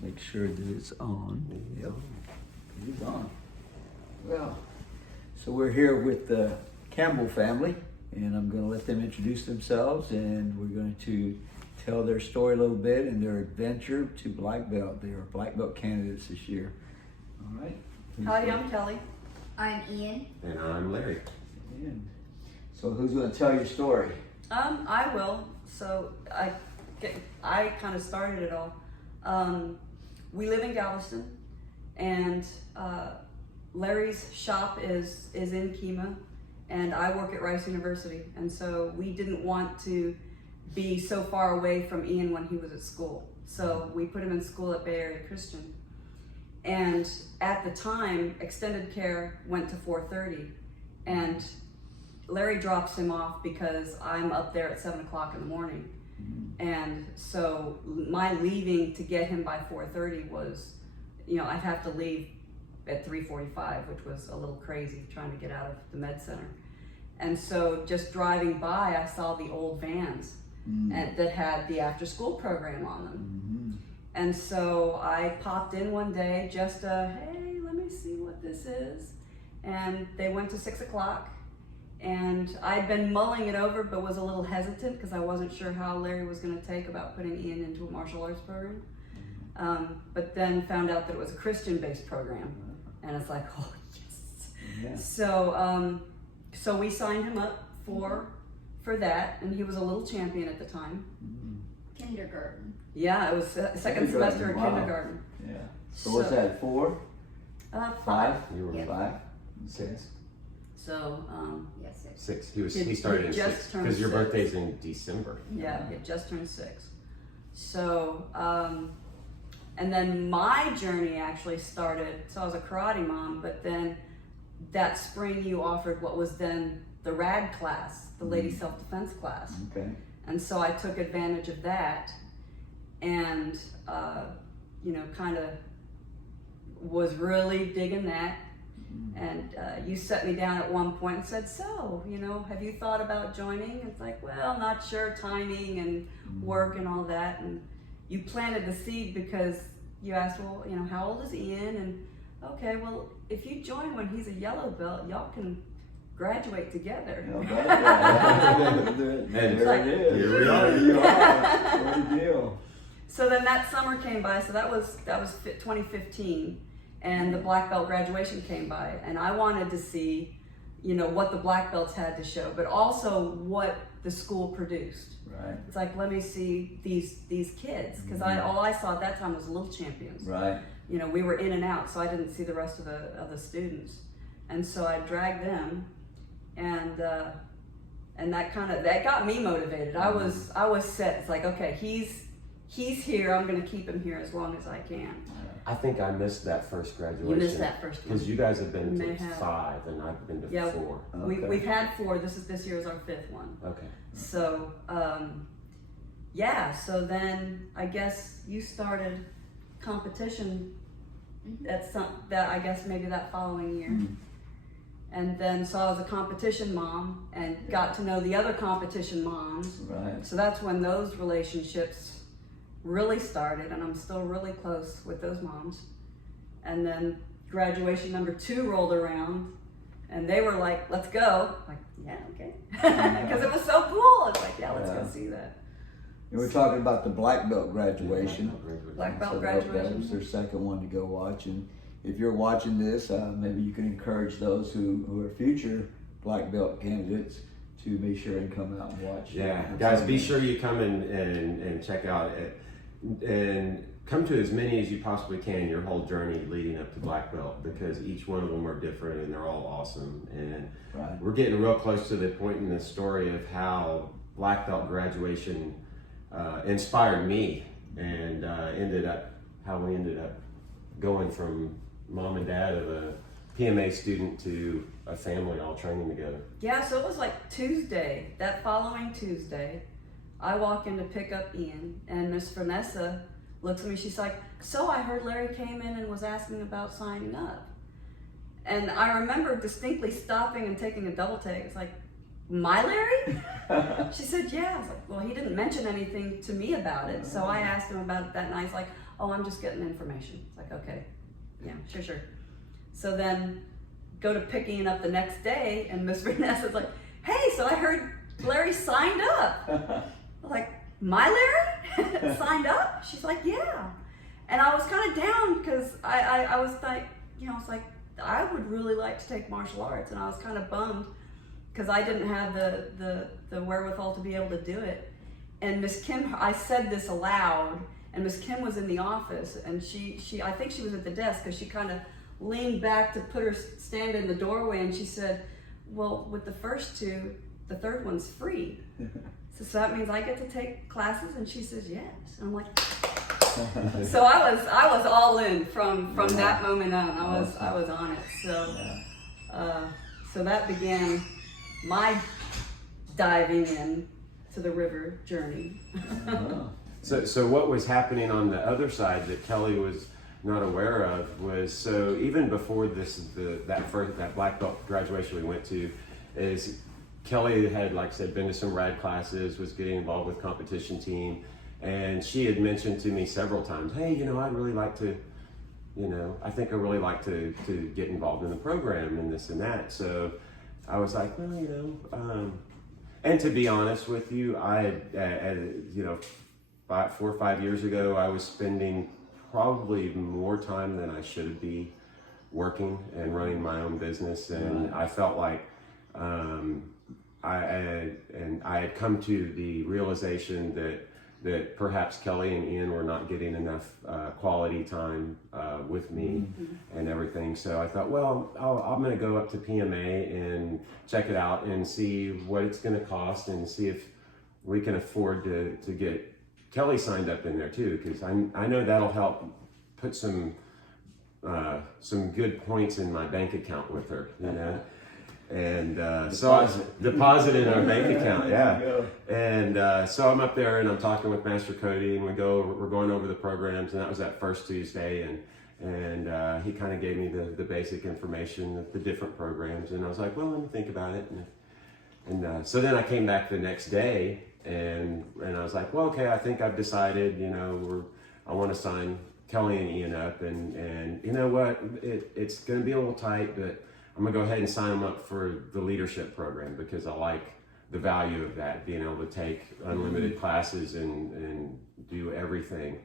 Make sure that it's on. Yep, it's on. Well, so we're here with the Campbell family, and I'm going to let them introduce themselves, and we're going to tell their story a little bit and their adventure to black belt. They are black belt candidates this year. All right. Howdy, I'm Kelly. I'm Ian. And I'm Larry. And so who's going to tell your story? I will. So I kind of started it all. We live in Galveston, and Larry's shop is in Kemah, and I work at Rice University, and so we didn't want to be so far away from Ian when he was at school. So we put him in school at Bay Area Christian. And at the time, extended care went to 4:30, and Larry drops him off because I'm up there at 7 o'clock in the morning. And so my leaving to get him by 4:30 was, I'd have to leave at 3:45, which was a little crazy trying to get out of the med center. And so just driving by, I saw the old vans that had the after school program on them. And so I popped in one day just hey, let me see what this is. And they went to 6 o'clock. And I'd been mulling it over, but was a little hesitant because I wasn't sure how Larry was going to take about putting Ian into a martial arts program. But then found out that it was a Christian-based program. And it's like, oh, yes. Yeah. So we signed him up for that, and he was a little champion at the time. Kindergarten. Yeah, it was second semester of Wow. kindergarten. Yeah. So what's that, 4? 5? You were Yep. 5? 6. So, Yes, it's 6. He He started in just 6 turned because your 6. birthday's in December. yeah, he had just turned 6. So, and then my journey actually started, so I was a karate mom, but then that spring you offered what was then the RAD class, the Lady Self-Defense class. Okay. And so I took advantage of that and, kind of was really digging that. And you set me down at one point and said, so, have you thought about joining? It's like, well, not sure, timing and work and all that. And you planted the seed because you asked, well, how old is Ian? And okay, well, if you join when he's a yellow belt, y'all can graduate together. There it is. Here we are. There you are. What a deal. So then that summer came by, so that was 2015, and the black belt graduation came by, and I wanted to see, what the black belts had to show, but also what the school produced. Right. It's like, let me see these kids, because all I saw at that time was little champions. Right. We were in and out, so I didn't see the rest of the students, and so I dragged them, and that got me motivated. I was set. It's like, okay, he's here. I'm going to keep him here as long as I can. I think I missed that first graduation. You missed that first one. Because you guys have been May to have. 5 and I've been to Yeah. 4. Okay. We've had 4. This year is our 5th one. Okay. So so then I guess you started competition that I guess maybe that following year. And then so I was a competition mom and got to know the other competition moms. Right. So that's when those relationships really started, and I'm still really close with those moms. And then graduation number 2 rolled around, and they were like, let's go. I'm like, yeah, okay. Because it was so cool. It's like, yeah, let's go see that. And we're talking about the black belt graduation. Black belt So graduation. that was their second one to go watch. And if you're watching this, maybe you can encourage those who are future black belt candidates to be sure and come out and watch. Yeah, guys, be sure you come and check out it. And come to as many as you possibly can your whole journey leading up to black belt, because each one of them are different and they're all awesome. And Right. we're getting real close to the point in the story of how black belt graduation inspired me and how we ended up going from mom and dad of a PMA student to a family all training together. Yeah, so it was like Tuesday, that following Tuesday, I walk in to pick up Ian, and Miss Vanessa looks at me, she's like, so I heard Larry came in and was asking about signing up. And I remember distinctly stopping and taking a double take. It's like, my Larry? She said, yeah. I was like, well, he didn't mention anything to me about it. So I asked him about it that night. He's like, oh, I'm just getting information. It's like, okay, yeah, sure. So then go to picking it up the next day, and Miss Vanessa's like, hey, so I heard Larry signed up. I was like, my Larry? Signed up? She's like, yeah. And I was kind of down because I was like, I would really like to take martial arts, and I was kind of bummed because I didn't have the wherewithal to be able to do it. And Miss Kim, I said this aloud, and Miss Kim was in the office, and she I think she was at the desk because she kind of leaned back to put her stand in the doorway, and she said, well, with the first two, the third one's free. So that means I get to take classes? And she says, yes. And I'm like, so I was all in from that moment on. I was on it. So that began my diving in to the river journey. So what was happening on the other side that Kelly was not aware of was, so even before that black belt graduation we went to, is Kelly had, like I said, been to some rad classes, was getting involved with competition team, and she had mentioned to me several times, hey, I'd really like to, I think I really like to get involved in the program and this and that. So I was like, well, and to be honest with you, I had, 4 or 5 years ago, I was spending probably more time than I should be working and running my own business, and I felt like I had come to the realization that perhaps Kelly and Ian were not getting enough quality time with me and everything. So I thought, well, I'm going to go up to PMA and check it out and see what it's going to cost and see if we can afford to get Kelly signed up in there too, because I know that'll help put some good points in my bank account with her, and deposit in our bank account, yeah. And so I'm up there and I'm talking with Master Cody, and we're going over the programs, and that was that first Tuesday, and he kind of gave me the basic information, the different programs, and I was like, well, let me think about it, and so then I came back the next day. And I was like, well, okay, I think I've decided, I want to sign Kelly and Ian up, and you know what, it's going to be a little tight, but I'm going to go ahead and sign them up for the leadership program because I like the value of that, being able to take unlimited classes and do everything.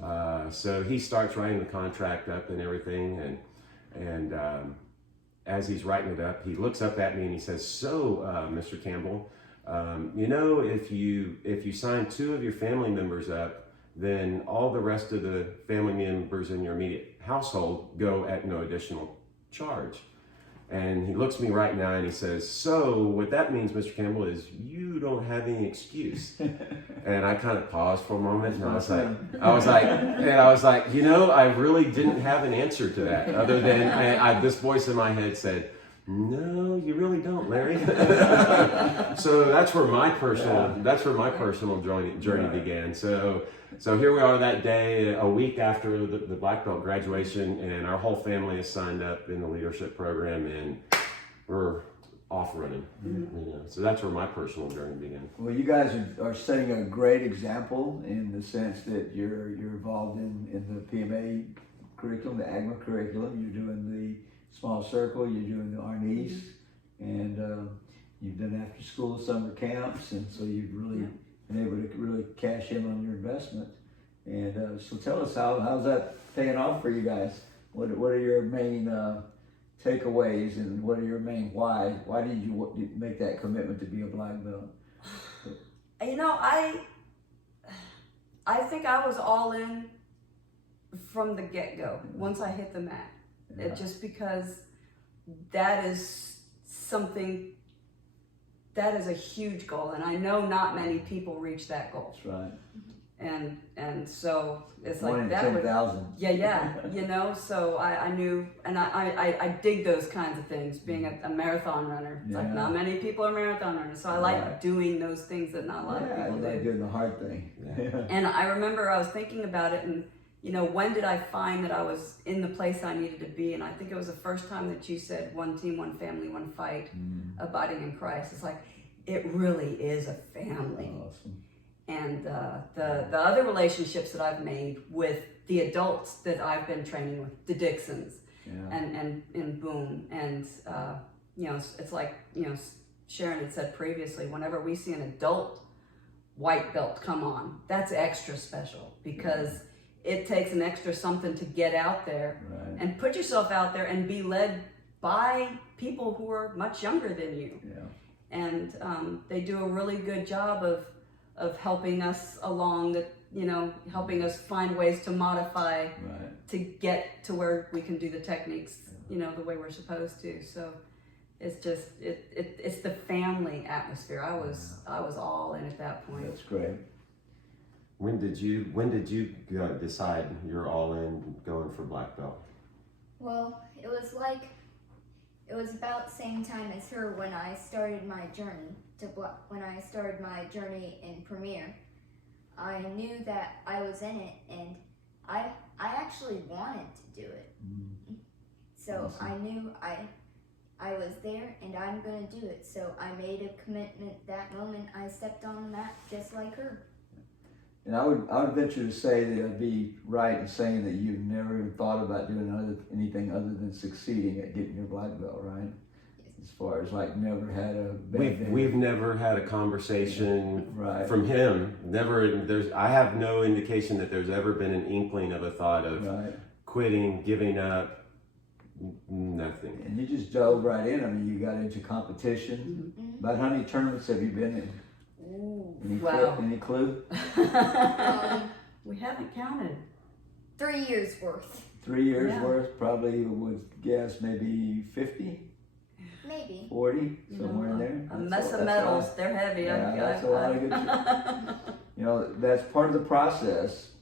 Awesome. So he starts writing the contract up and everything, and as he's writing it up, he looks up at me and he says, so, Mr. Campbell, if you sign 2 of your family members up, then all the rest of the family members in your immediate household go at no additional charge. And he looks me right in the eye and he says, so what that means, Mr. Campbell, is you don't have any excuse. And I kind of paused for a moment, and I was like, I really didn't have an answer to that, other than this voice in my head said, no, you really don't, Larry. So that's where my personal journey began. So here we are that day, a week after the black belt graduation, and our whole family is signed up in the leadership program, and we're off running. So that's where my personal journey began. Well, you guys are setting a great example in the sense that you're involved in the PMA curriculum, the AGMA curriculum. You're doing the small circle, you're doing the Arnis, and you've done after school summer camps, and so you've really been able to really cash in on your investment. And so tell us, how's that paying off for you guys? What are your main takeaways, and what are your main why? Why did you make that commitment to be a black belt? I think I was all in from the get-go once I hit the mat. It just because that is something, that is a huge goal, and I know not many people reach that goal. That's right. And so it's One like in that 10,000. So I knew, and I dig those kinds of things, being a marathon runner. It's like not many people are marathon runners, so I like doing those things that not a lot of people do. Like doing the hard thing. And I remember I was thinking about it, and when did I find that I was in the place I needed to be? And I think it was the first time that you said, one team, one family, one fight, abiding in Christ. It's like, it really is a family. Awesome. And the other relationships that I've made with the adults that I've been training with, the Dixons Yeah. and Boom, and you know, it's like, you know, Sharon had said previously, whenever we see an adult white belt come on, that's extra special because it takes an extra something to get out there Right. and put yourself out there and be led by people who are much younger than you. Yeah. And they do a really good job of helping us along, that, you know, helping us find ways to modify Right. to get to where we can do the techniques, you know, the way we're supposed to. So it's just it's the family atmosphere. I was all in at that point. That's great. When did you decide you're all in going for black belt? Well, it was about the same time as her when I started my journey when I started my journey in Premier. I knew that I was in it, and I actually wanted to do it. So Awesome. I knew I was there, and I'm going to do it. So I made a commitment that moment I stepped on the mat, just like her. And I would venture to say that I'd be right in saying that you've never even thought about doing anything other than succeeding at getting your black belt, right? As far as like never had a bad day. We've never had a conversation Right. from him. I have no indication that there's ever been an inkling of a thought of Right. quitting, giving up, nothing. And you just dove right in. I mean, you got into competition. About how many tournaments have you been in? Ooh. Wow. Any clue? We haven't counted. 3 years worth, 3 years Yeah. worth? Probably would guess maybe 50, maybe. 40, You somewhere in know, there. a That's mess a- of that's a medals. lot. They're heavy. Yeah, that's a lot of good You know, that's part of the process.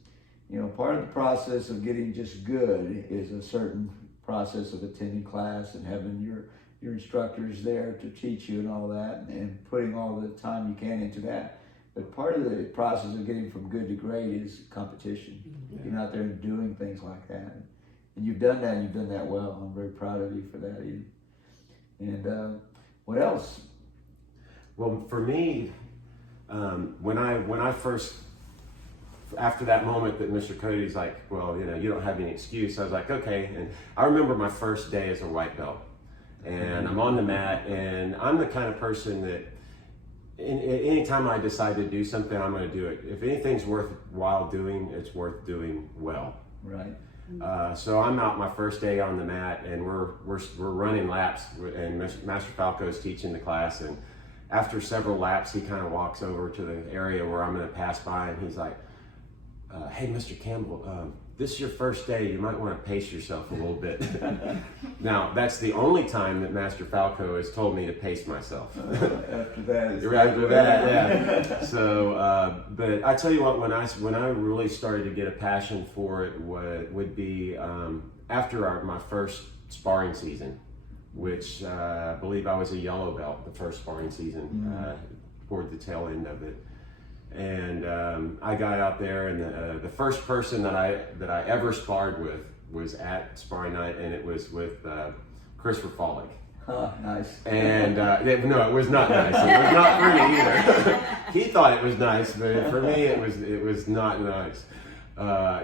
You know, part of the process of getting just good is a certain process of attending class and having your instructors there to teach you and all that, and putting all the time you can into that. But part of the process of getting from good to great is competition. Getting out there and doing things like that. And you've done that, and you've done that well. I'm very proud of you for that, Ian. And what else? Well, for me, when I first, after that moment that Mr. Cody's like, well, you know, you don't have any excuse, I was like, okay. And I remember my first day as a white belt, and I'm on the mat, and I'm the kind of person that anytime I decide to do something, I'm going to do it. If anything's worthwhile doing, it's worth doing well. Right. So I'm out my first day on the mat, and we're running laps, and Master Falco's teaching the class. And after several laps, he kind of walks over to the area where I'm going to pass by, and he's like, "Hey, Mr. Campbell, this is your first day. You might want to pace yourself a little bit." Now, that's the only time that Master Falco has told me to pace myself. After that, it's After that, yeah. So, but I tell you what, when I really started to get a passion for it, would be after my first sparring season, which I believe I was a yellow belt the first sparring season, toward the tail end of it. And I got out there, and the first person that I ever sparred with was at sparring night, and it was with Christopher Follick. Nice. And no, it was not nice. It was not for me either. He thought it was nice, but for me, it was not nice.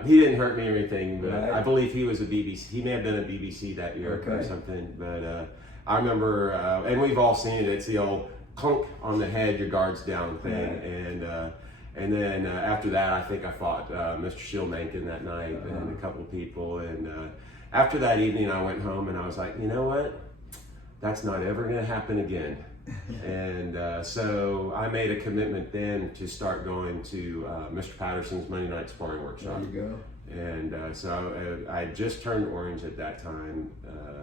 He didn't hurt me or anything, but Right. I believe he was a BBC. He may have been a BBC that year or Okay. something. But I remember, and we've all seen it. It's the old clunk on the head, your guard's down thing, Right. and then after that, I think I fought Mr. Shieldmankin that night and a couple of people. And after that evening, I went home and I was like, you know what? That's not ever going to happen again. And so I made a commitment then to start going to Mr. Patterson's Monday night sparring workshop. There you go. And so I just turned orange at that time,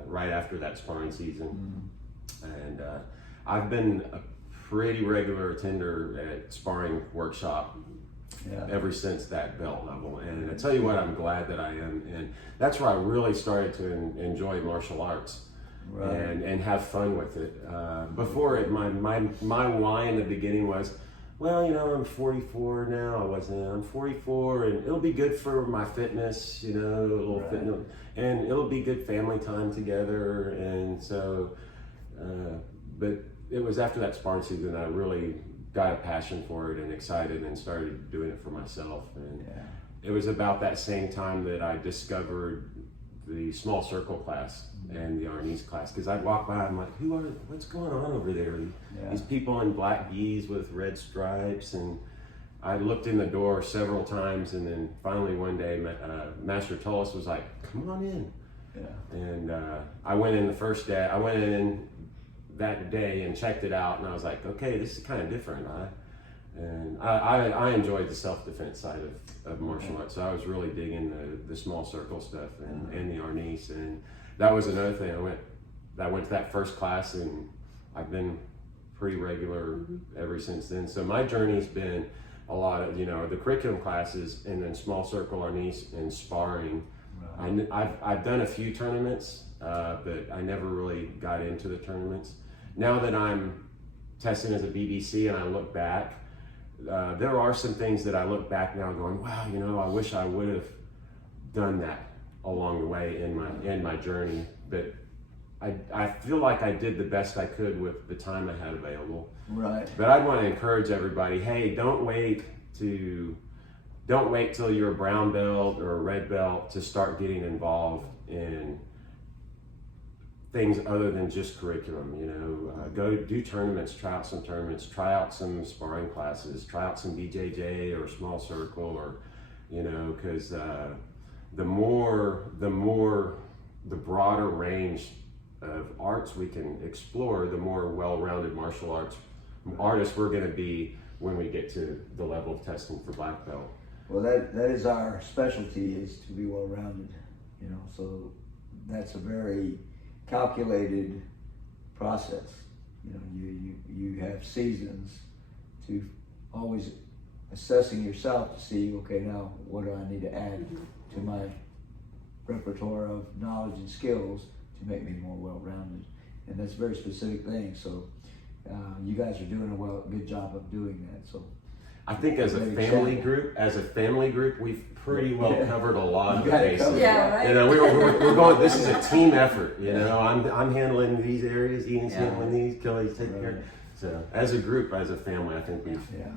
right after that sparring season. And I've been a pretty regular attender at sparring workshop ever since that belt level. And I tell you what, I'm glad that I am. And that's where I really started to enjoy martial arts. Right. And have fun with it. Before it, my why in the beginning was, well, you know, I'm 44 now. I'm 44, and it'll be good for my fitness, you know, a little Right. fitness, and it'll be good family time together. And so, but it was after that sparring season I really got a passion for it and excited and started doing it for myself. And it was about that same time that I discovered the small circle class and the Arnis class, because I'd walk by, I'm like, what's going on over there? And these people in black gis with red stripes, and I looked in the door several times, and then finally one day Master Tullis was like, come on in. And I went in the first day, I went in that day and checked it out, and I was like, okay, this is kind of different. I enjoyed the self-defense side of martial arts, so I was really digging the small circle stuff and the Arnis, and that was another thing. I went to that first class, and I've been pretty regular ever since then. So my journey's been a lot of, the curriculum classes, and then small circle, Arnis, and sparring. I've done a few tournaments, but I never really got into the tournaments. Now that I'm testing as a BBC and I look back, there are some things that I look back now going, wow, I wish I would have done that along the way in my journey. But I feel like I did the best I could with the time I had available. Right. But I'd want to encourage everybody, hey, don't wait till you're a brown belt or a red belt to start getting involved in things other than just curriculum. Go do tournaments, try out some tournaments, try out some sparring classes, try out some BJJ or small circle, or because the broader range of arts we can explore, the more well-rounded martial arts artists we're going to be when we get to the level of testing for black belt. Well, that is our specialty, is to be well-rounded, so that's a very calculated process. You have seasons to always assessing yourself to see, okay, now what do I need to add to my repertoire of knowledge and skills to make me more well-rounded, and that's a very specific thing. So you guys are doing a good job of doing that. So I think as a family group, we've pretty well covered a lot of the bases. Yeah, right. We're going. This is a team effort. I'm handling these areas, Ian's handling these, Kelly's taking care. So as a group, as a family, I think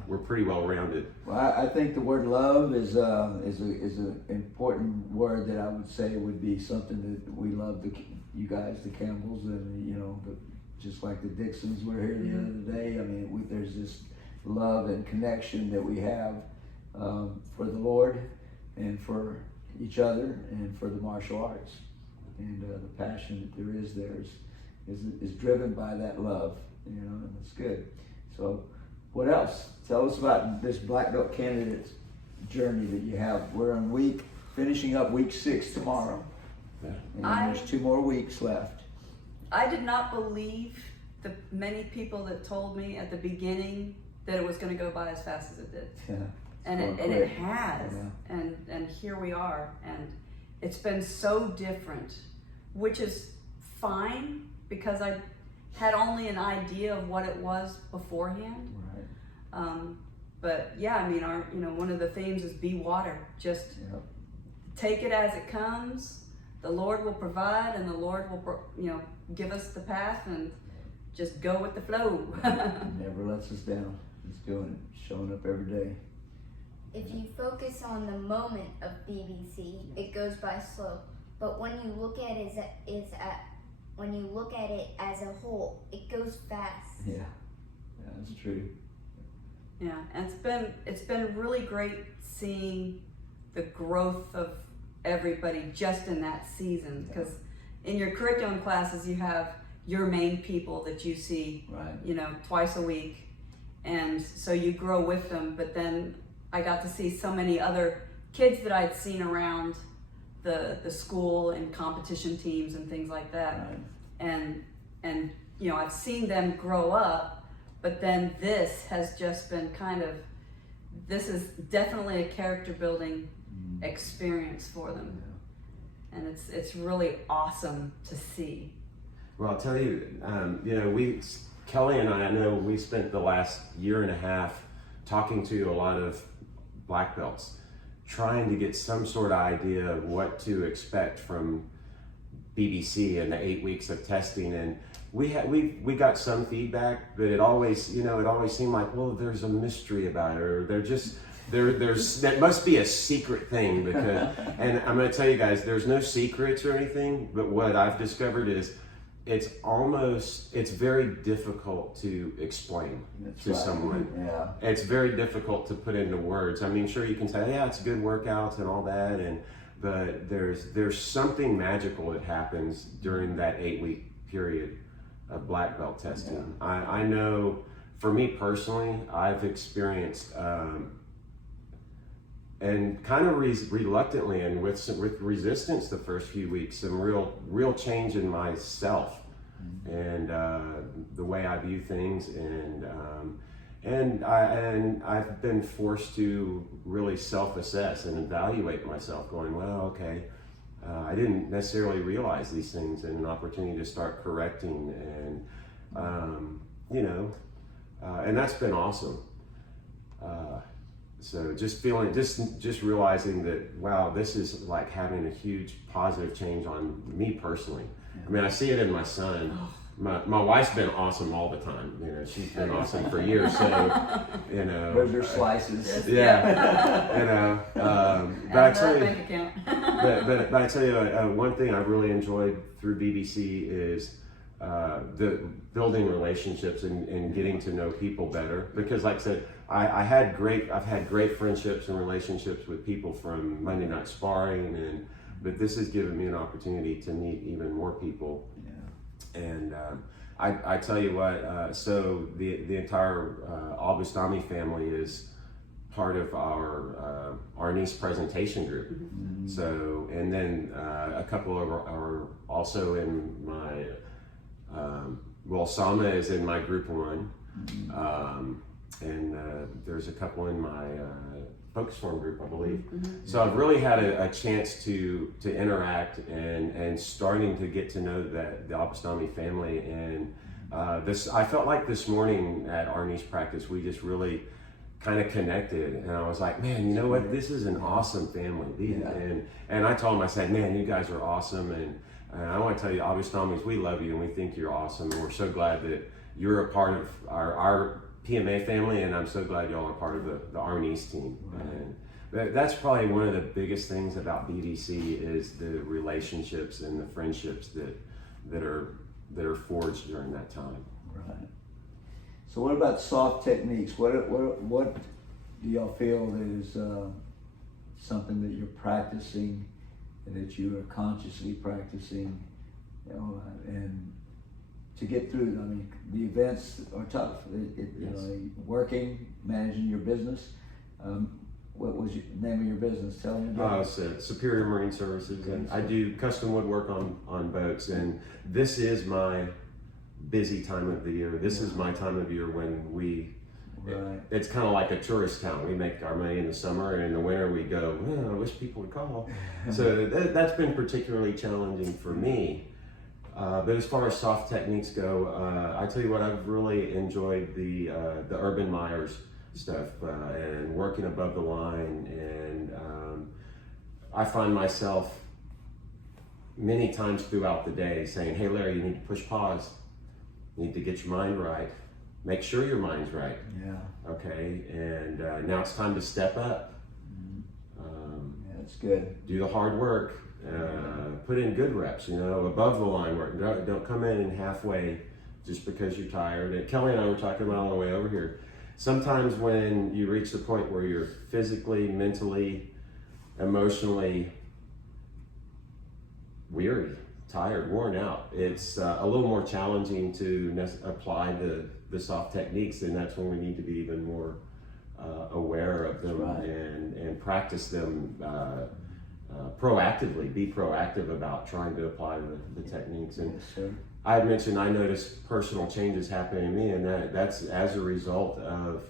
we're pretty well rounded. Well, I think the word love is an important word that I would say would be something that we love. You guys, the Campbells, and just like the Dixons were here the other day. I mean, there's this love and connection that we have for the Lord and for each other and for the martial arts, and the passion that there is driven by that love, and it's good. So what else? Tell us about this black belt candidate journey that you have. We're finishing up week 6 tomorrow, and there's 2 more weeks left. I did not believe the many people that told me at the beginning that it was going to go by as fast as it did. And it has. And here we are. And it's been so different, which is fine, because I had only an idea of what it was beforehand. Right. But yeah, I mean, one of the themes is be water. Just take it as it comes. The Lord will provide, and the Lord will, give us the path, and just go with the flow. Never lets us down. He's doing it, showing up every day. If you focus on the moment of BBC, it goes by slow. But when you look at it as a whole, it goes fast. Yeah, that's true. Yeah, and it's been really great seeing the growth of everybody just in that season, because in your curriculum classes you have your main people that you see twice a week, and so you grow with them. But then I got to see so many other kids that I'd seen around the school and competition teams and things like that, and I've seen them grow up. But then this has just been this is definitely a character building experience for them, and it's really awesome to see. Well, I'll tell you, Kelly and I know we spent the last year and a half talking to a lot of black belts, trying to get some sort of idea of what to expect from BBC and the 8 weeks of testing, and we got some feedback, but it always seemed like, well, there's a mystery about it, or there's that must be a secret thing, because and I'm going to tell you guys, there's no secrets or anything, but what I've discovered is it's very difficult to explain to someone. Yeah. It's very difficult to put into words. I mean, sure, you can say, yeah, it's good workouts and all that, but there's something magical that happens during that 8-week period of black belt testing. Yeah. I know, for me personally, I've experienced, and kind of reluctantly and with resistance the first few weeks, some real change in myself, and the way I view things, and I've been forced to really self-assess and evaluate myself, going, well, okay, I didn't necessarily realize these things, and an opportunity to start correcting, and and that's been awesome. So just realizing that, wow, this is like having a huge positive change on me personally. I mean, I see it in my son. My wife's been awesome all the time. She's been awesome for years. So, Those are slices. Yeah. But I tell you, bank account. but I tell you, one thing I've really enjoyed through BBC is the building relationships and getting to know people better. Because, like I said, I've had great friendships and relationships with people from Monday Night Sparring, but this has given me an opportunity to meet even more people. Yeah. And I tell you what, so the entire Al-Bustami family is part of our Arnis presentation group. Mm-hmm. So, and then a couple of are also in my, Sama is in my group 1. Mm-hmm. And there's a couple in my Focus Form group, I believe. Mm-hmm. So I've really had a chance to interact and starting to get to know the Al-Bustami family. And I felt like this morning at Arnie's practice, we just really kind of connected. And I was like, man, you know what? This is an awesome family. And I told him, I said, man, you guys are awesome. And I want to tell you, Al-Bustamis, we love you and we think you're awesome. And we're so glad that you're a part of our PMA family, and I'm so glad y'all are part of the Arnis team. Right. And that's probably one of the biggest things about BDC is the relationships and the friendships that are forged during that time. Right. So what about soft techniques? What do y'all feel is something that you're practicing, that you are consciously practicing, and to get through? I mean, the events are tough. Yes. Working, managing your business. What was the name of your business? Tell me again. It's Superior Marine Services, and I do custom woodwork on boats. And this is my busy time of the year. This is my time of year when it's kind of like a tourist town. We make our money in the summer, and in the winter we go, well, I wish people would call. So that's been particularly challenging for me. But as far as soft techniques go, I tell you what, I've really enjoyed the Urban Myers stuff and working above the line. And I find myself many times throughout the day saying, hey, Larry, you need to push pause. You need to get your mind right. Make sure your mind's right. Yeah. Okay. And now it's time to step up. Yeah, that's good. Do the hard work. Put in good reps, above the line work. Don't come in halfway just because you're tired. And Kelly and I were talking about on the way over here. Sometimes when you reach the point where you're physically, mentally, emotionally weary, tired, worn out, it's a little more challenging to apply the soft techniques, and that's when we need to be even more aware of them. Right. and practice them proactively. Be proactive about trying to apply the techniques. And yes, I had mentioned I noticed personal changes happening in me, and that's as a result of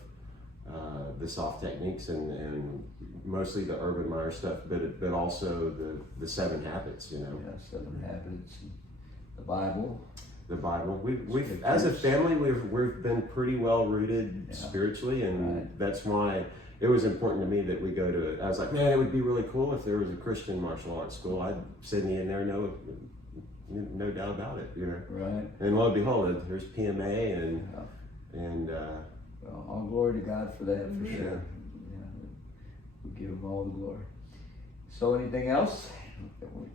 the soft techniques and mostly the Urban Meyer stuff, but also the 7 habits. Yeah, 7 habits. The Bible. The Bible. We've as a family we've been pretty well rooted spiritually, and that's why it was important to me that we go to it. I was like, man, it would be really cool if there was a Christian martial arts school. I'd send me in there, no no doubt about it, you know. Right. And lo and behold, there's PMA Yeah. and Well, all glory to God for that, for Yeah. sure. We give Him all the glory. So, anything else?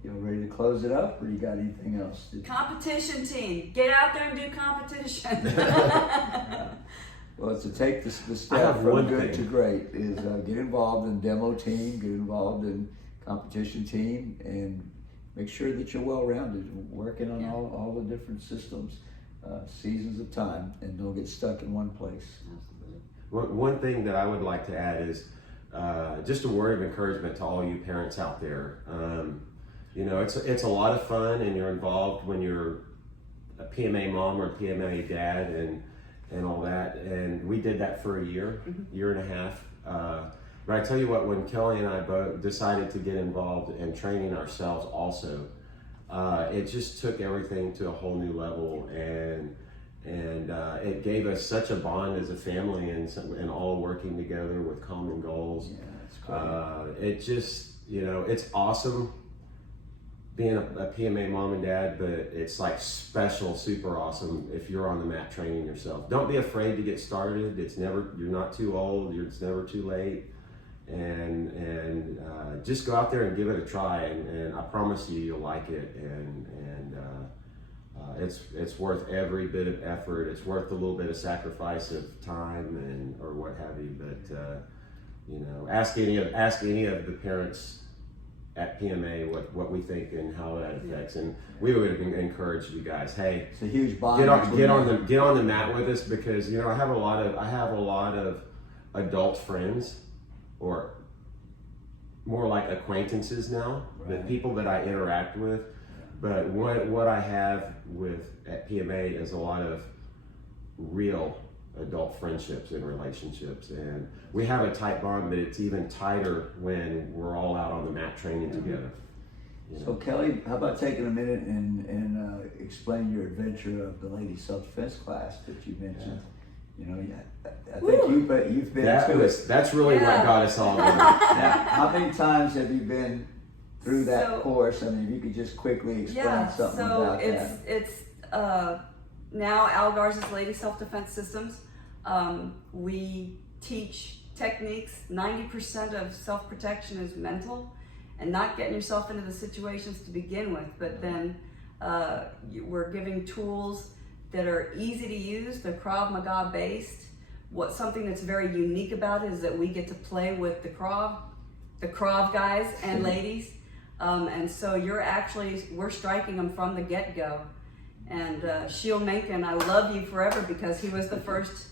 You ready to close it up, or you got anything else? Competition team, get out there and do competition. Well, to take the I step have from one good thing. to great is get involved in demo team, get involved in competition team, and make sure that you're well-rounded, working on all the different systems, seasons of time, and don't get stuck in one place. One thing that I would like to add is just a word of encouragement to all you parents out there. You know, it's a lot of fun, and you're involved when you're a PMA mom or a PMA dad, and all that. And we did that for a year and a half. But I tell you what, when Kelly and I both decided to get involved in training ourselves also, it just took everything to a whole new level, and it gave us such a bond as a family, and all working together with common goals. Yeah, that's great. It just, you know, it's awesome being a PMA mom and dad, but it's like special, super awesome if you're on the mat training yourself. Don't be afraid to get started. You're not too old. It's never too late. And just go out there and give it a try, and I promise you'll like it, and it's worth every bit of effort. It's worth a little bit of sacrifice of time or what have you. But you know, ask any of the parents at PMA what we think and how that affects, and we would encourage you guys. Hey, It's a huge bond. get on the mat with us, because you know I have a lot of adult friends, or more like acquaintances now, the Right. people that I interact with. But what I have at PMA is a lot of real adult friendships and relationships, and we have a tight bond, but it's even tighter when we're all out on the mat training together. You know? So Kelly, how about taking a minute and explain your adventure of the ladies self-defense class that you mentioned? You know, I think you've been to it. That's really what got us all going. Now, how many times have you been through that So- course? I mean, if you could just quickly explain something about that. it's now Algar's Lady Self-Defense Systems. We teach techniques. 90% of self-protection is mental, and not getting yourself into the situations to begin with, but then we're giving tools that are easy to use. They're Krav Maga based. Something that's very unique about it is that we get to play with the Krav guys and ladies. And so we're striking them from the get-go. And Sheil Mencken, I love you forever, because he was the first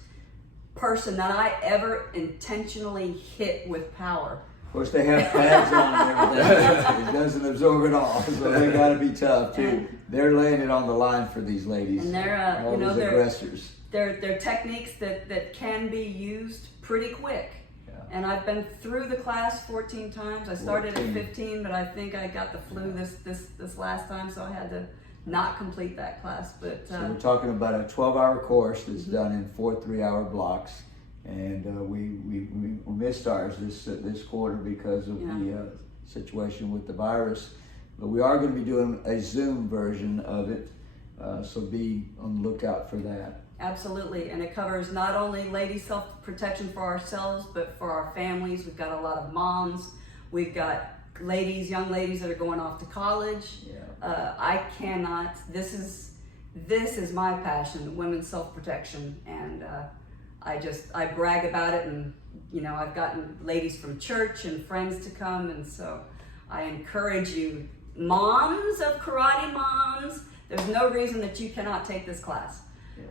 person that I ever intentionally hit with power. Of course, they have pads on and everything. It doesn't absorb it all, so they got to be tough too. They're laying it on the line for these ladies. And they're, all these aggressors. They're techniques that can be used pretty quick. Yeah. And I've been through the class 14 times. I started 14. at 15, but I think I got the flu this last time, so I had to not complete that class. But So we're talking about a 12-hour course that's done in 4 3-hour blocks, and we missed ours this quarter because of the situation with the virus. But we are going to be doing a Zoom version of it, so be on the lookout for that. Absolutely, and it covers not only lady self-protection for ourselves, but for our families. We've got a lot of moms. We've got young ladies that are going off to college. I cannot. This is my passion, women's self-protection, and I brag about it. And you know, I've gotten ladies from church and friends to come, and so I encourage you, moms of karate moms. There's no reason that you cannot take this class.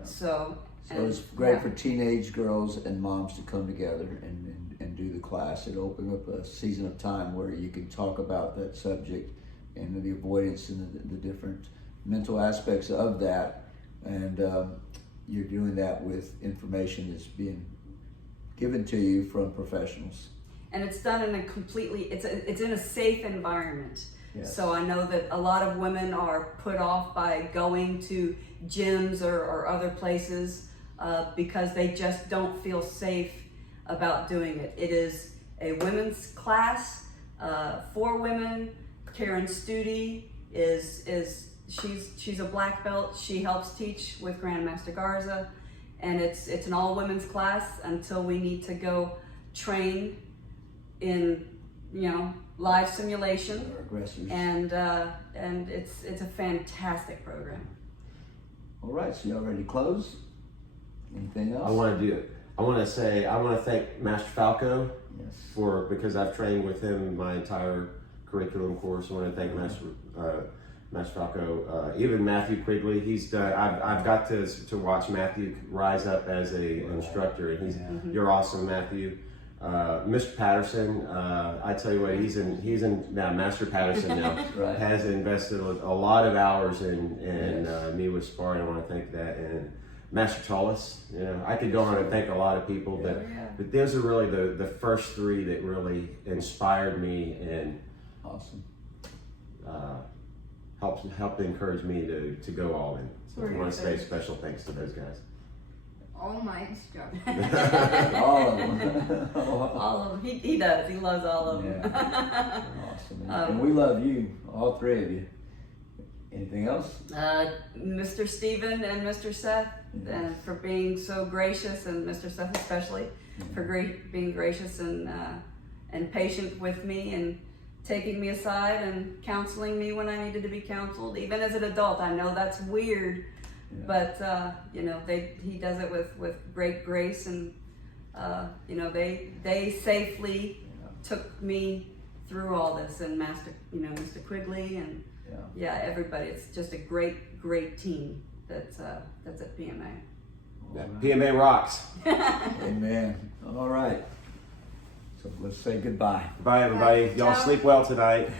So it's great for teenage girls and moms to come together and do the class. It opens up a season of time where you can talk about that subject and the avoidance and the different mental aspects of that. And you're doing that with information that's being given to you from professionals. And it's done in it's in a safe environment. Yes. So I know that a lot of women are put off by going to gyms or other places because they just don't feel safe about doing it. It is a women's class for women. Karen Studi she's a black belt. She helps teach with Grandmaster Garza, and it's an all women's class until we need to go train in live simulation. Our aggressors. And it's a fantastic program. All right, so y'all ready to close? Anything else? I want to thank Master Falco Yes. because I've trained with him my entire curriculum course. I want to thank Master Falco, even Matthew Quigley. He's done. I've got to watch Matthew rise up as a instructor, and you're awesome, Matthew. Mr. Patterson, I tell you what, he's in now. Master Patterson now Right. has invested a lot of hours in me with sparring. I want to thank that, and Master Tullis. I could go on and thank a lot of people, but those are really the first three that really inspired me and Awesome. helped encourage me to go all in. So I want to say special thanks to those guys. All my instructors. All of them. All of them. He does. He loves all of them. Yeah. Awesome. And we love you, all three of you. Anything else? Mr. Steven and Mr. Seth, and for being so gracious, and Mr. Seth especially, for being gracious and patient with me, and taking me aside and counseling me when I needed to be counseled. Even as an adult, I know that's weird, but he does it with great grace, and they safely took me through all this, and Mr. Quigley and everybody. It's just a great team that's at PMA. PMA rocks. Amen. All right. So let's say goodbye. Bye, everybody. Y'all Ciao. sleep well tonight.